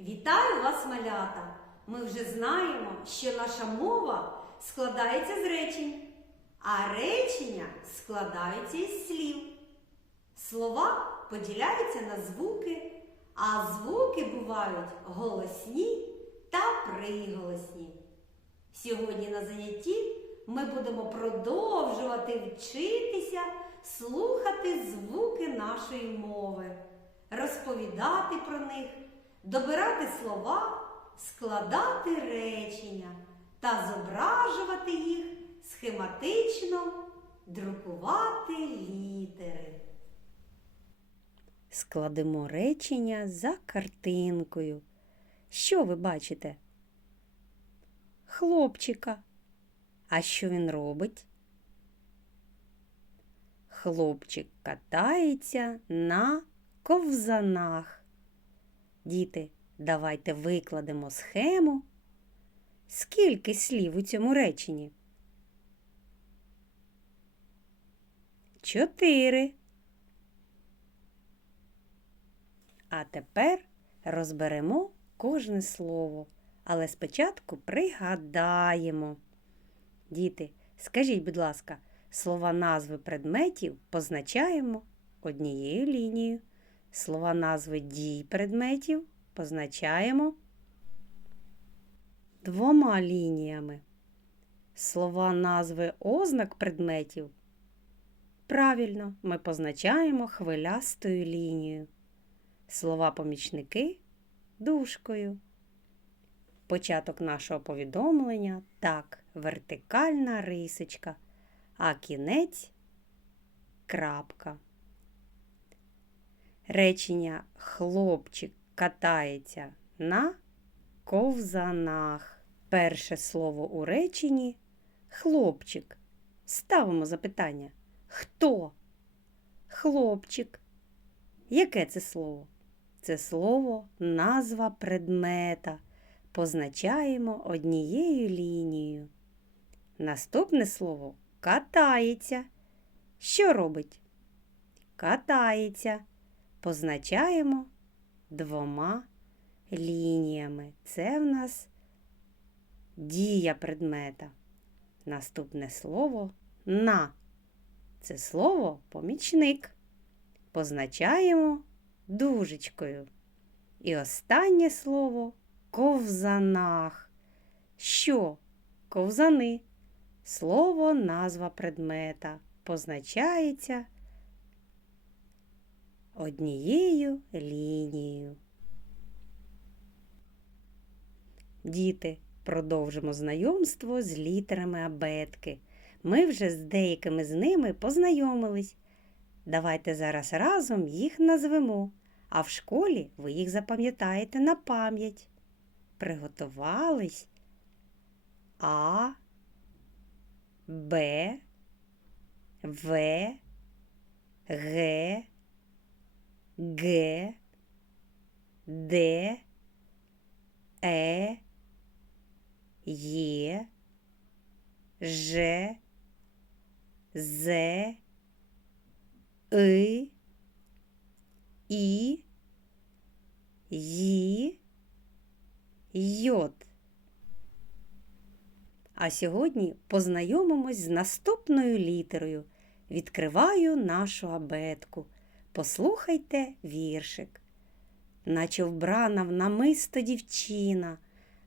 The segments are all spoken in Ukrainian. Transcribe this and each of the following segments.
Вітаю вас, малята! Ми вже знаємо, що наша мова складається з речень, а речення складаються із слів. Слова поділяються на звуки, а звуки бувають голосні та приголосні. Сьогодні на занятті ми будемо продовжувати вчитися слухати звуки нашої мови, розповідати про них, добирати слова, складати речення та зображувати їх схематично, друкувати літери. Складемо речення за картинкою. Що ви бачите? Хлопчика. А що він робить? Хлопчик катається на ковзанах. Діти, давайте викладемо схему. Скільки слів у цьому реченні? Чотири. А тепер розберемо кожне слово, але спочатку пригадаємо. Діти, скажіть, будь ласка, слова назви предметів позначаємо однією лінією. Слова назви дій предметів позначаємо двома лініями. Слова назви ознак предметів правильно ми позначаємо хвилястою лінією. Слова помічники дужкою. Початок нашого повідомлення так, вертикальна рисочка, а кінець крапка. Речення хлопчик катається на ковзанах. Перше слово у реченні хлопчик. Ставимо запитання. Хто? Хлопчик. Яке це слово? Це слово назва предмета. Позначаємо однією лінією. Наступне слово катається. Що робить? Катається. Позначаємо двома лініями. Це в нас дія предмета. Наступне слово на. Це слово помічник. Позначаємо дужечкою. І останнє слово ковзанах. Що? Ковзани. Слово назва предмета позначається однією лінією. Діти, продовжимо знайомство з літерами абетки. Ми вже з деякими з ними познайомились. Давайте зараз разом їх назвемо, а в школі ви їх запам'ятаєте на пам'ять. Приготувались А, Б, В, Г, Г, Д, Е, Є, Ж, З, И, І, Ї, Йод. А сьогодні познайомимось з наступною літерою. Відкриваю нашу абетку. Послухайте віршик. Наче вбрана в намисто дівчина,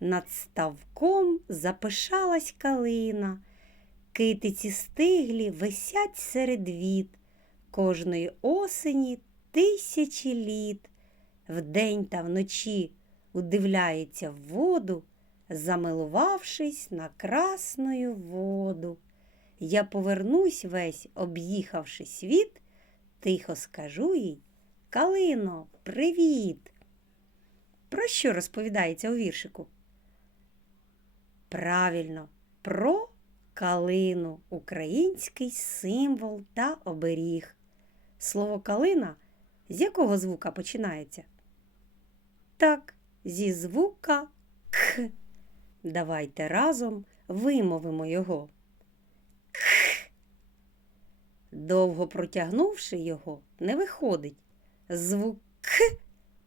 над ставком запишалась калина, китиці стиглі висять серед віт, кожної осені тисячі літ, вдень та вночі удивляється в воду, замилувавшись на красною воду. Я повернусь весь, об'їхавши світ, тихо скажу їй Калино, привіт! Про що розповідається у віршику? Правильно, про калину, український символ та оберіг. Слово калина з якого звука починається? Так, зі звука К. Давайте разом вимовимо його. Довго протягнувши його, не виходить. Звук К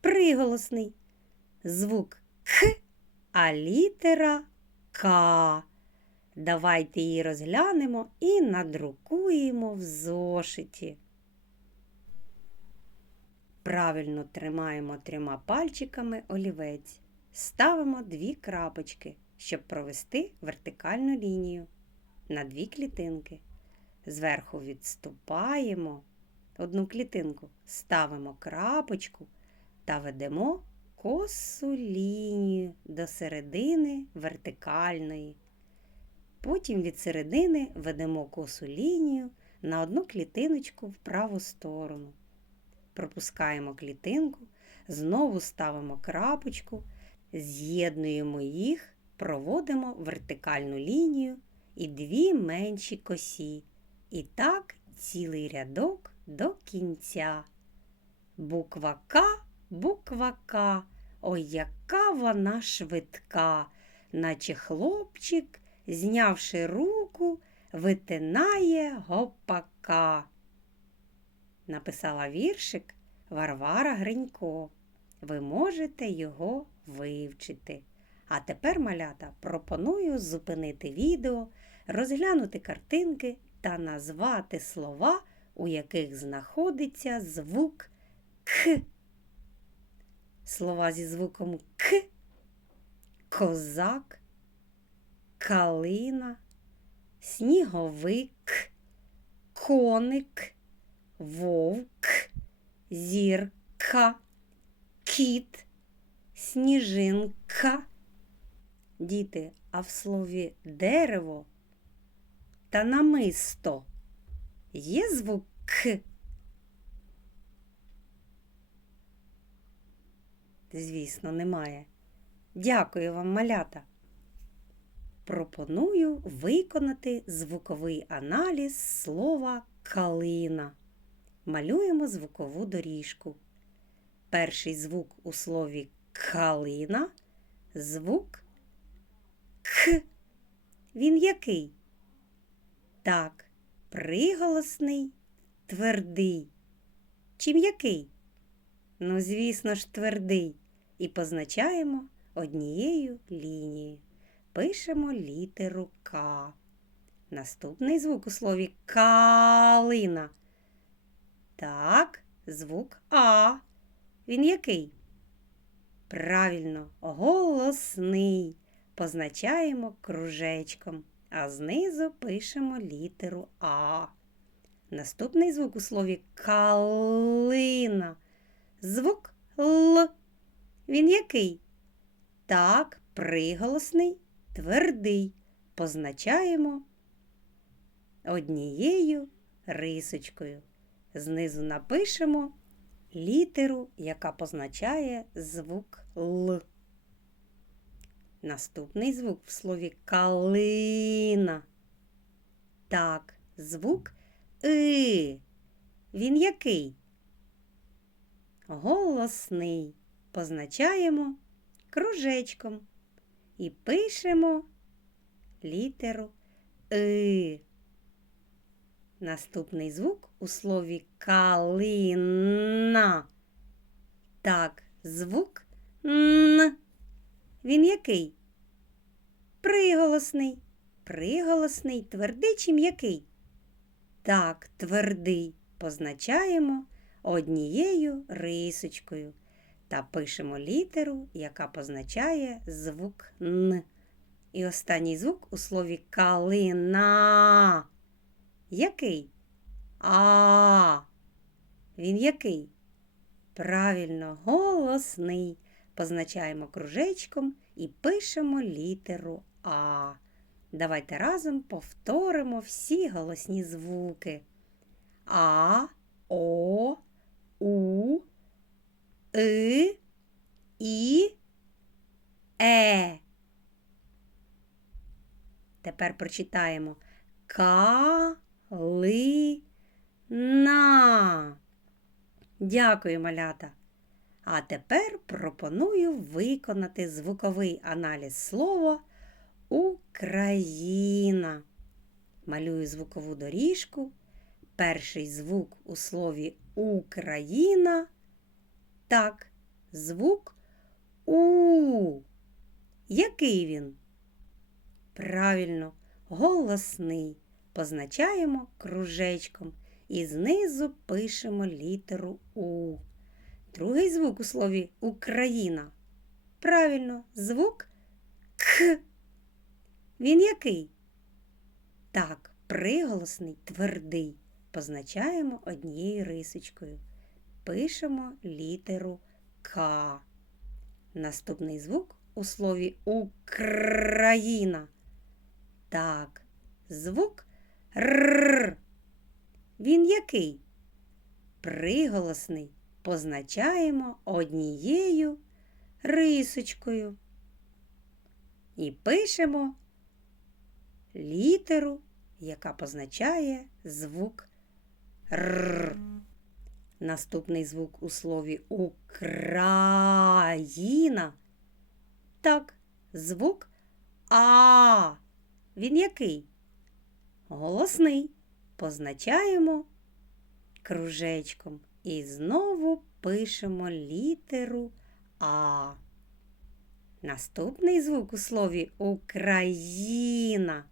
приголосний. звук К, а літера К. Давайте її розглянемо і надрукуємо в зошиті. Правильно тримаємо трьома пальчиками олівець. Ставимо дві крапочки, щоб провести вертикальну лінію на дві клітинки. Зверху відступаємо одну клітинку, ставимо крапочку та ведемо косу лінію до середини вертикальної. Потім від середини ведемо косу лінію на одну клітиночку в праву сторону. Пропускаємо клітинку, знову ставимо крапочку, з'єднуємо їх, проводимо вертикальну лінію і дві менші косі. І так цілий рядок до кінця. Буква К, буква К, ой, яка вона швидка, наче хлопчик, знявши руку, витинає гопака. Написала віршик Варвара Гринько. Ви можете його вивчити. А тепер, малята, пропоную зупинити відео, розглянути картинки та назвати слова, у яких знаходиться звук К. Слова зі звуком К, козак, калина, сніговик, коник, вовк, зірка, кіт, сніжинка. Діти, а в слові дерево та намисто є звук К? Звісно, немає. Дякую вам, малята. Пропоную виконати звуковий аналіз слова калина. Малюємо звукову доріжку. Перший звук у слові калина звук К. Він який? Так, приголосний, твердий. Чим який? Ну, звісно ж, твердий. І позначаємо однією лінією. Пишемо літеру К. Наступний звук у слові калина. Так, звук А. Він який? Правильно, голосний. Позначаємо кружечком, а знизу пишемо літеру А. Наступний звук у слові калина. Звук Л. Він який? Так, приголосний, твердий. Позначаємо однією рисочкою. Знизу напишемо літеру, яка позначає звук Л. Наступний звук в слові калина. Так, звук И. Він який? Голосний. Позначаємо кружечком і пишемо літеру И. Наступний звук у слові калина. Так, звук Н. Він який? Приголосний. Приголосний, твердий чи м'який? Так, твердий. Позначаємо однією рисочкою та пишемо літеру, яка позначає звук Н. І останній звук у слові калина. Який? А. Він який? Правильно, голосний. Позначаємо кружечком і пишемо літеру А. Давайте разом повторимо всі голосні звуки. А, О, У, И, І, Е. Тепер прочитаємо Калина. Дякую, малята. А тепер пропоную виконати звуковий аналіз слова Україна. Малюю звукову доріжку. Перший звук у слові Україна. Так, звук У. Який він? Правильно, голосний. Позначаємо кружечком і знизу пишемо літеру У. Другий звук у слові Україна. Правильно, звук К. Він який? Так, приголосний твердий. Позначаємо однією рисочкою. Пишемо літеру К. Наступний звук у слові Україна. Так, звук Р. Він який? Приголосний. Позначаємо однією рисочкою. І пишемо літеру, яка позначає звук Р. Наступний звук у слові Україна. Так, звук А. Він який? Голосний. Позначаємо кружечком. І знову пишемо літеру А. Наступний звук у слові Україна.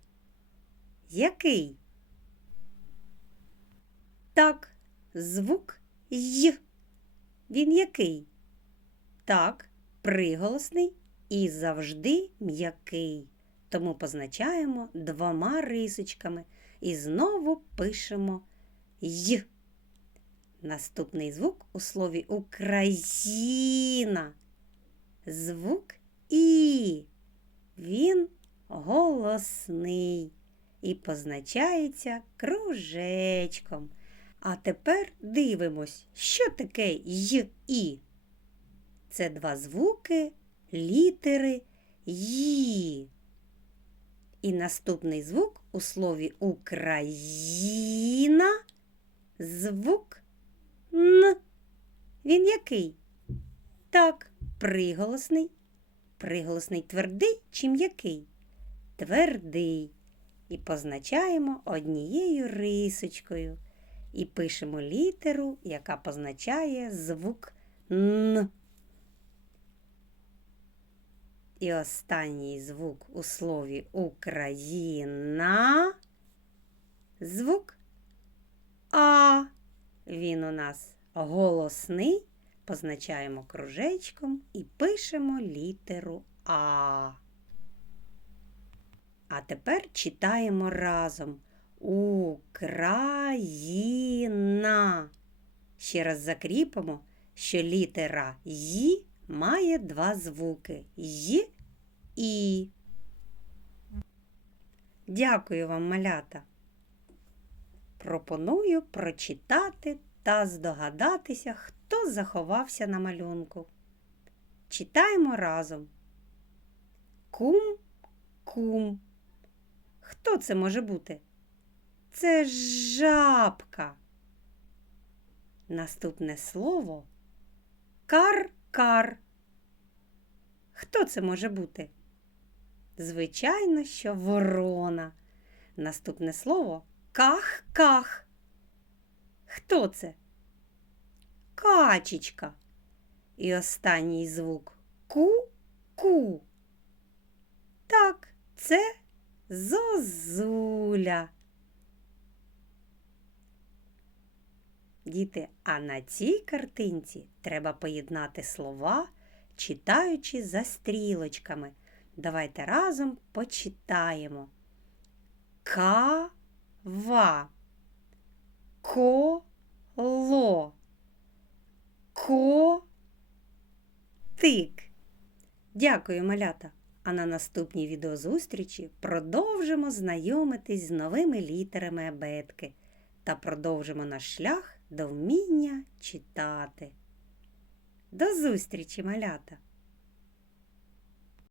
Який? Так, звук Й. Він який? Так, приголосний і завжди м'який. Тому позначаємо двома рисочками і знову пишемо Й. Наступний звук у слові Україна. Звук І. Він голосний і позначається кружечком. А тепер дивимось, що таке й і. Це два звуки, літери Ї. І наступний звук у слові Україна звук Н. Він який? Так, приголосний. Приголосний твердий чи м'який? Твердий. І позначаємо однією рисочкою. І пишемо літеру, яка позначає звук Н. І останній звук у слові Україна. Звук А. Він у нас голосний. Позначаємо кружечком і пишемо літеру А. А тепер читаємо разом Україна. Ще раз закріпимо, що літера Й має два звуки Й і. Дякую вам, малята. Пропоную прочитати та здогадатися, хто заховався на малюнку. Читаємо разом. Кум, кум. Хто це може бути? Це жабка. Наступне слово кар-кар. Хто це може бути? Звичайно, що ворона. Наступне слово ках-ках. Хто це? Качечка. І останній звук ку-ку. Так, це зозуля. Діти, а на цій картинці треба поєднати слова, читаючи за стрілочками. Давайте разом почитаємо. Кава, коло, котик. Дякую, малята! А на наступній відеозустрічі продовжимо знайомитись з новими літерами абетки та продовжимо наш шлях до вміння читати. До зустрічі, малята!